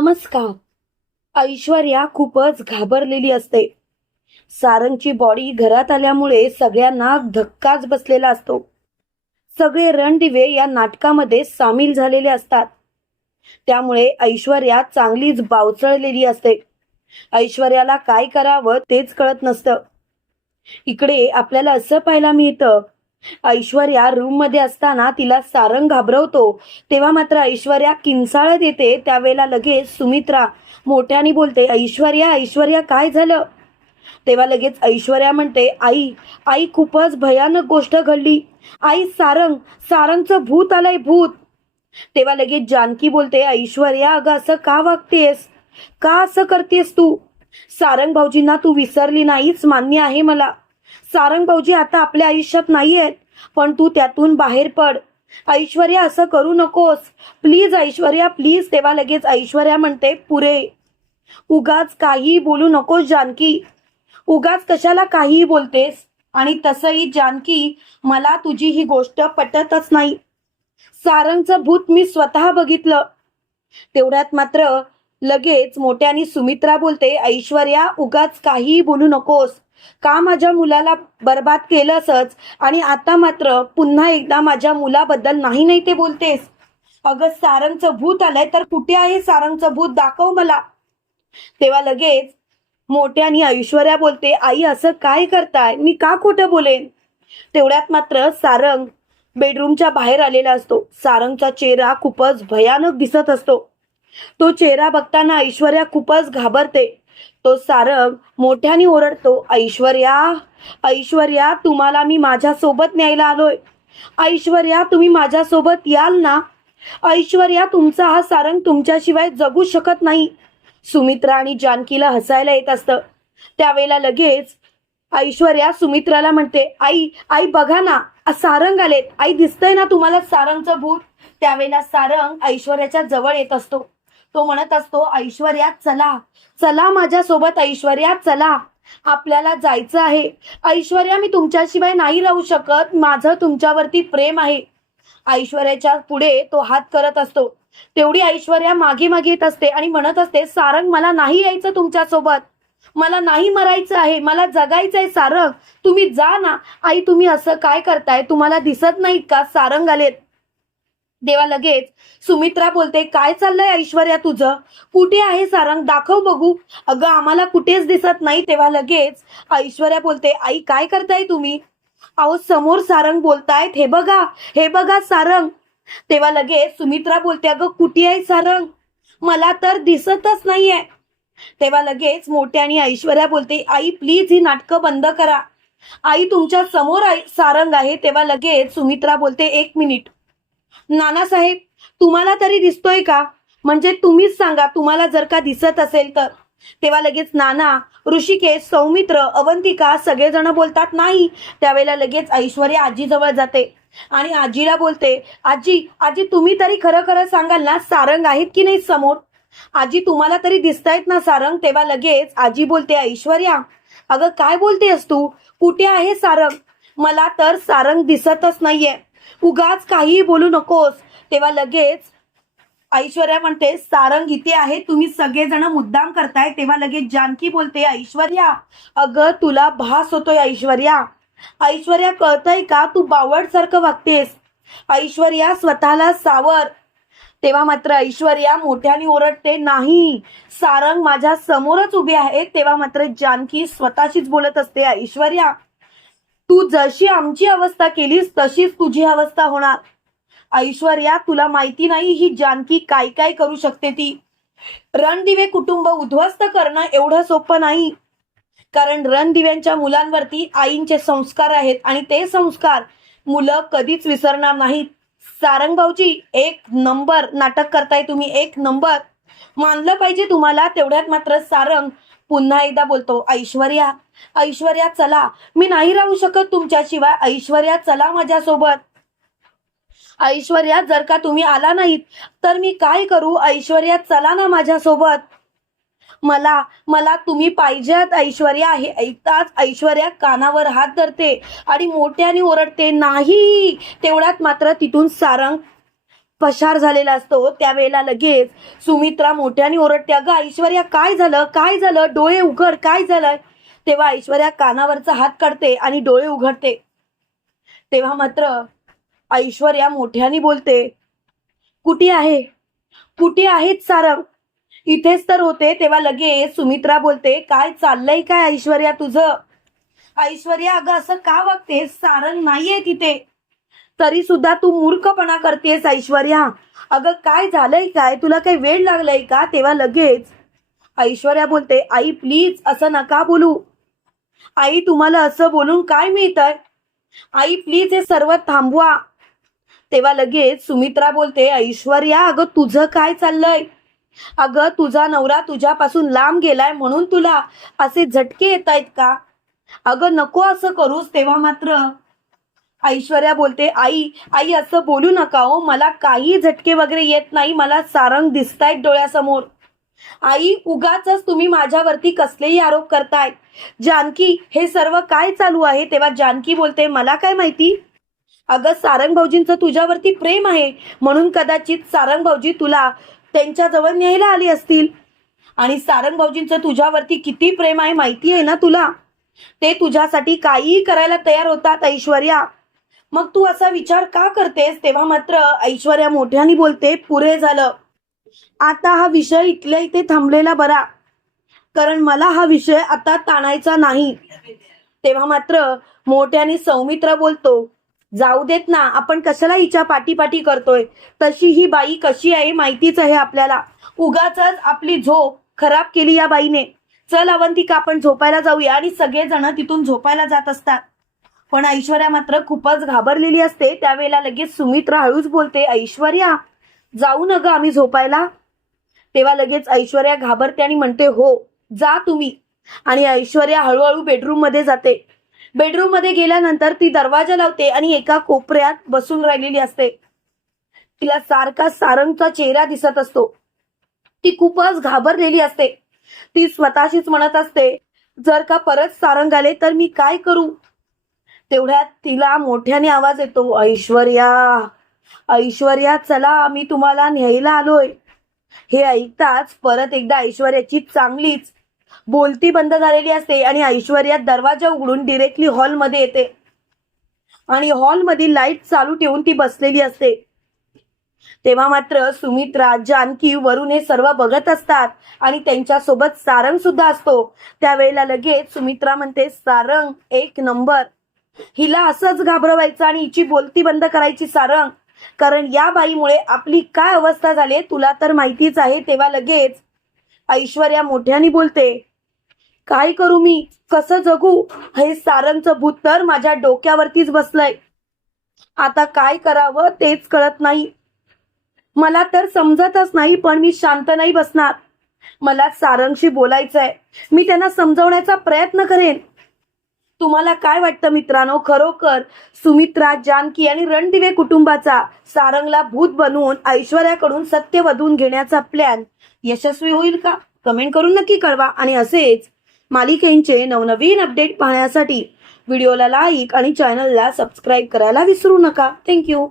नमस्कार. ऐश्वर्या खूपच घाबरलेली असते. सारंगची बॉडी घरात आल्यामुळे सगळ्यांना धक्काच बसलेला असतो. सगळे रणदिवे या नाटकामध्ये सामील झालेले असतात. त्यामुळे ऐश्वर्या चांगलीच बावचळलेली असते. ऐश्वर्याला काय करावं तेच कळत नसतं. इकडे आपल्याला असं पाहायला मिळतं ऐश्वर्या रूममध्ये असताना तिला सारंग घाबरवतो. तेव्हा मात्र ऐश्वर्या किंचाळत येते. त्यावेळेला लगेच सुमित्रा मोठ्याने बोलते ऐश्वर्या ऐश्वर्या काय झालं? तेव्हा लगेच ऐश्वर्या म्हणते आई आई खूपच भयानक गोष्ट घडली. आई सारंग सारंगचं भूत आलंय भूत. तेव्हा लगेच जानकी बोलते ऐश्वर्या अगं असं का वागतेस? का असं करतेस तू? सारंग भाऊजींना तू विसरली नाहीच मान्य आहे मला. सारंग भाऊजी आता आपल्या आयुष्यात नाही आहेत पण तू त्यातून बाहेर पड. ऐश्वर्या असं करू नकोस. प्लीज ऐश्वर्या प्लीज तेव्हा लगेच ऐश्वर्या म्हणते पुरे. उगाच काहीही बोलू नकोस जानकी. उगाच कशाला काहीही बोलतेस? आणि तसंही जानकी मला तुझी ही गोष्ट पटतच नाही. सारंगचं भूत मी स्वतः बघितलं. तेवढ्यात मात्र लगेच मोठ्यानी सुमित्रा बोलते ऐश्वर्या उगाच काहीही बोलू नकोस. का माझ्या मुलाला बर्बाद केलंसच? आणि आता मात्र पुन्हा एकदा माझ्या मुलाबद्दल नाही नाही ते बोलतेस? अगं सारंगचं भूत आलंय तर कुठे आहे सारंगचं भूत? दाखव मला. तेव्हा लगेच मोठ्यानी ऐश्वर्या बोलते आई असं काय करताय? मी का खोटं बोलेन? तेवढ्यात मात्र सारंग बेडरूमच्या बाहेर आलेला असतो. सारंगचा चेहरा खूपच भयानक दिसत असतो. तो चेहरा बघताना ऐश्वर्या खूपच घाबरते. तो सारंग मोठ्याने ओरडतो ऐश्वर्या ऐश्वर्या तुम्हाला मी माझ्या सोबत न्यायला आलोय. ऐश्वर्या तुम्ही माझ्या सोबत याल ना? ऐश्वर्या तुमचा हा सारंग तुमच्याशिवाय जगू शकत नाही. सुमित्रा आणि जानकीला हसायला येत असतं. त्यावेळेला लगेच ऐश्वर्या सुमित्राला म्हणते आई आई बघा ना सारंग आलेत. आई दिसतंय ना तुम्हाला सारंगचं भूत? त्यावेळेला सारंग ऐश्वर्याच्या जवळ येत असतो. तो म्हणत असतो ऐश्वर्या चला. चला माझ्यासोबत ऐश्वर्या चला. आपल्याला जायचं आहे. ऐश्वर्या मी तुमच्याशिवाय नाही राहू शकत. माझं तुमच्यावरती प्रेम आहे. ऐश्वर्याच्या पुढे तो हात करत असतो. तेवढी ऐश्वर्या मागे मागे येत असते आणि म्हणत असते सारंग मला नाही यायचं तुमच्यासोबत. मला नाही मरायचं आहे. मला जगायचं आहे सारंग. तुम्ही जा ना. आई तुम्ही असं काय करताय? तुम्हाला दिसत नाहीत का सारंग आलेत? देवा लगेच. सुमित्रा बोलते काय चाललंय ऐश्वर्या तुझं? कुठे आहे सारंग? दाखव बघू. अगं आम्हाला कुठेच दिसत नाही. तेव्हा लगेच ऐश्वर्या बोलते आई काय करताय तुम्ही? अहो समोर सारंग बोलतायत. हे बघा हे बघा सारंग. तेव्हा लगेच सुमित्रा बोलते अगं कुठे आहे सारंग? मला तर दिसतच नाहीये. तेव्हा लगेच मोठ्याने ऐश्वर्या बोलते आई प्लीज ही नाटकं बंद करा. आई तुमच्यासमोर आई सारंग आहे. तेव्हा लगेच सुमित्रा बोलते एक मिनिट. नानासाहेब तुम्हाला तरी दिसतोय का? म्हणजे तुम्हीच सांगा तुम्हाला जर का दिसत असेल तर. तेव्हा लगेच नाना ऋषिकेश सौमित्र अवंतिका सगळेजण बोलतात नाही. त्यावेळेला लगेच ऐश्वर्या आजीजवळ जाते आणि आजीला बोलते आजी आजी तुम्ही तरी खरं खरं सांगाल ना सारंग आहेत की नाही समोर? आजी तुम्हाला तरी दिसतायत ना सारंग. तेव्हा लगेच आजी बोलते ऐश्वर्या अगं काय बोलतेस तू? कुठे आहे सारंग? मला तर सारंग दिसतच नाहीये. उगाच काहीही बोलू नकोस. तेव्हा लगेच ऐश्वर्या म्हणते सारंग इथे आहे तुम्ही सगळेजण मुद्दाम करताय. तेव्हा लगेच जानकी बोलते ऐश्वर्या अगं तुला भास होतोय ऐश्वर्या. ऐश्वर्या कळतय का? तू बावड सारखं वागतेस. ऐश्वर्या स्वतःला सावर. तेव्हा मात्र ऐश्वर्या मोठ्याने ओरडते नाही सारंग माझ्या समोरच उभे आहे तेव्हा मात्र जानकी स्वतःशीच बोलत असते ऐश्वर्या तू जशी आमची अवस्था केलीस तशीच तुझी अवस्था होणार. ऐश्वर्या तुला माहिती नाही ही जानकी काय काय करू शकते ती. रणदिवे कुटुंब उद्ध्वस्त करणं एवढं सोपं नाही. कारण रणदिव्यांच्या मुलांवरती आईंचे संस्कार आहेत आणि ते संस्कार मुलं कधीच विसरणार नाहीत. सारंग भाऊजी एक नंबर नाटक करताय तुम्ही एक नंबर. मानलं पाहिजे तुम्हाला तेवढ्यात मात्र सारंग पुन्हा एकदा बोलतो ऐश्वर्या ऐश्वर्या चला. मी नाही राहू शकत तुमच्याशिवाय. ऐश्वर्या चला माझ्यासोबत. ऐश्वर्या जर का तुम्ही आला नाहीत तर मी काय करू? ऐश्वर्या चला ना माझ्यासोबत. मला मला तुम्ही पाहिजेत ऐश्वर्या. हे ऐकताच ऐश्वर्या कानावर हात धरते आणि मोठ्याने ओरडते नाही. तेवढ्यात मात्र तिथून सारंग पशार झालेला असतो त्यावेळेला लगेच सुमित्रा मोठ्याने ओरडते अगं ऐश्वर्या काय झालं? काय झालं? डोळे उघड काय झालं? तेव्हा ऐश्वर्या कानावरचा हात काढते आणि डोळे उघडते. तेव्हा मात्र ऐश्वर्या मोठ्याने बोलते कुठे आहे? कुठे आहेत सारंग इथेच तर होते. तेव्हा लगेच सुमित्रा बोलते काय चाललंय काय ऐश्वर्या तुझं? ऐश्वर्या अगं असं का वागते सारंग नाहीये तिथे. तरी सुद्धा तू मूर्खपणा करतेस ऐश्वर्या. अगं काय झालंय काय? तुला काही वेळ लागलाय का? तेव्हा लगेच. ऐश्वर्या बोलते आई प्लीज असं नका बोलू. आई तुम्हाला असं बोलून काय मिळतंय? आई प्लीज हे सर्व थांबवा. तेव्हा लगेच सुमित्रा बोलते ऐश्वर्या अगं तुझं काय चाललंय? अगं तुझा नवरा तुझ्यापासून लांब गेलाय म्हणून तुला असे झटके येत आहेत का? अगं नको असं करूस तेव्हा मात्र. ऐश्वर्या बोलते आई आई असं बोलू नका हो. मला काही झटके वगैरे येत नाही. मला सारंग दिसतायत डोळ्यासमोर. आई उगाच तुम्ही माझ्यावरती कसलेही आरोप करतायत. जानकी हे सर्व काय चालू आहे? तेव्हा जानकी बोलते मला काय माहिती? अगं सारंग भाऊजींचं तुझ्यावरती प्रेम आहे. म्हणून कदाचित सारंग भाऊजी तुला त्यांच्या जवळ न्यायला आली असतील. आणि सारंग भाऊजींचं तुझ्यावरती किती प्रेम आहे माहिती आहे ना तुला? ते तुझ्यासाठी काहीही करायला तयार होतात ऐश्वर्या. मग तू असा विचार का करतेस? तेव्हा मात्र ऐश्वर्या मोठ्याने बोलते पुरे झालं. आता हा विषय इथल्या इथे थांबलेला बरा. कारण मला हा विषय आता ताणायचा नाही. तेव्हा मात्र मोठ्याने सौमित्र बोलतो जाऊ देत ना आपण कशाला हिच्या पाठीपाठी करतोय? तशी ही बाई कशी आहे माहितीच आहे आपल्याला. उगाच आपली झोप खराब केली या बाईने. चल अवंतिका आपण झोपायला जाऊया. आणि सगळेजण तिथून झोपायला जात असतात. पण ऐश्वर्या मात्र खूपच घाबरलेली असते. त्यावेळेला लगेच सुमित्रा हळूच बोलते ऐश्वर्या जाऊ न गं आम्ही झोपायला. तेव्हा लगेच ऐश्वर्या घाबरते आणि म्हणते हो जा तुम्ही. आणि ऐश्वर्या हळूहळू बेडरूममध्ये जाते. बेडरूममध्ये गेल्यानंतर ती दरवाजा लावते आणि एका कोपऱ्यात बसून राहिलेली असते. तिला सारखा सारंगचा चेहरा दिसत असतो. ती खूपच घाबरलेली असते. ती स्वतःशीच म्हणत असते जर का परत सारंग आले तर मी काय करू? तेवढ्यात तिला मोठ्याने आवाज येतो ऐश्वर्या ऐश्वर्या चला मी तुम्हाला न्यायला आलोय. हे ऐकताच परत एकदा ऐश्वर्याची चांगलीच बोलती बंद झालेली असते आणि ऐश्वर्या दरवाजा उघडून डिरेक्टली हॉलमध्ये येते. आणि हॉलमधील लाइट चालू ठेवून ती बसलेली असते. तेव्हा मात्र सुमित्रा जानकी वरून हे सर्व बघत असतात आणि त्यांच्यासोबत सारंग सुद्धा असतो. त्यावेळेला लगेच सुमित्रा म्हणते सारंग एक नंबर. हिला असंच घाबरवायचं आणि हिची बोलती बंद करायची सारंग. कारण या बाईमुळे आपली काय अवस्था झाली तुला तर माहितीच आहे तेव्हा लगेच ऐश्वर्या मोठ्याने बोलते काय करू मी? कसं जगू? हे सारंगचं भूत तर माझ्या डोक्यावरतीच बसलंय. आता काय करावं तेच कळत नाही. मला तर समजतच नाही पण मी शांत नाही बसणार. मला सारंगशी बोलायचंय. मी त्यांना समजवण्याचा प्रयत्न करेन. तुम्हाला काय वाटतं मित्रांनो? खरोखर सुमित्रा जानकी आणि रणदिवे कुटुंबाचा सारंगला भूत बनवून ऐश्वर्याकडून सत्य वधून घेण्याचा प्लॅन यशस्वी होईल का? कमेंट करून नक्की कळवा. आणि असेच मालिकेंचे नवनवीन अपडेट पाहण्यासाठी व्हिडिओला लाईक आणि चॅनलला सबस्क्राईब करायला विसरू नका. थँक्यू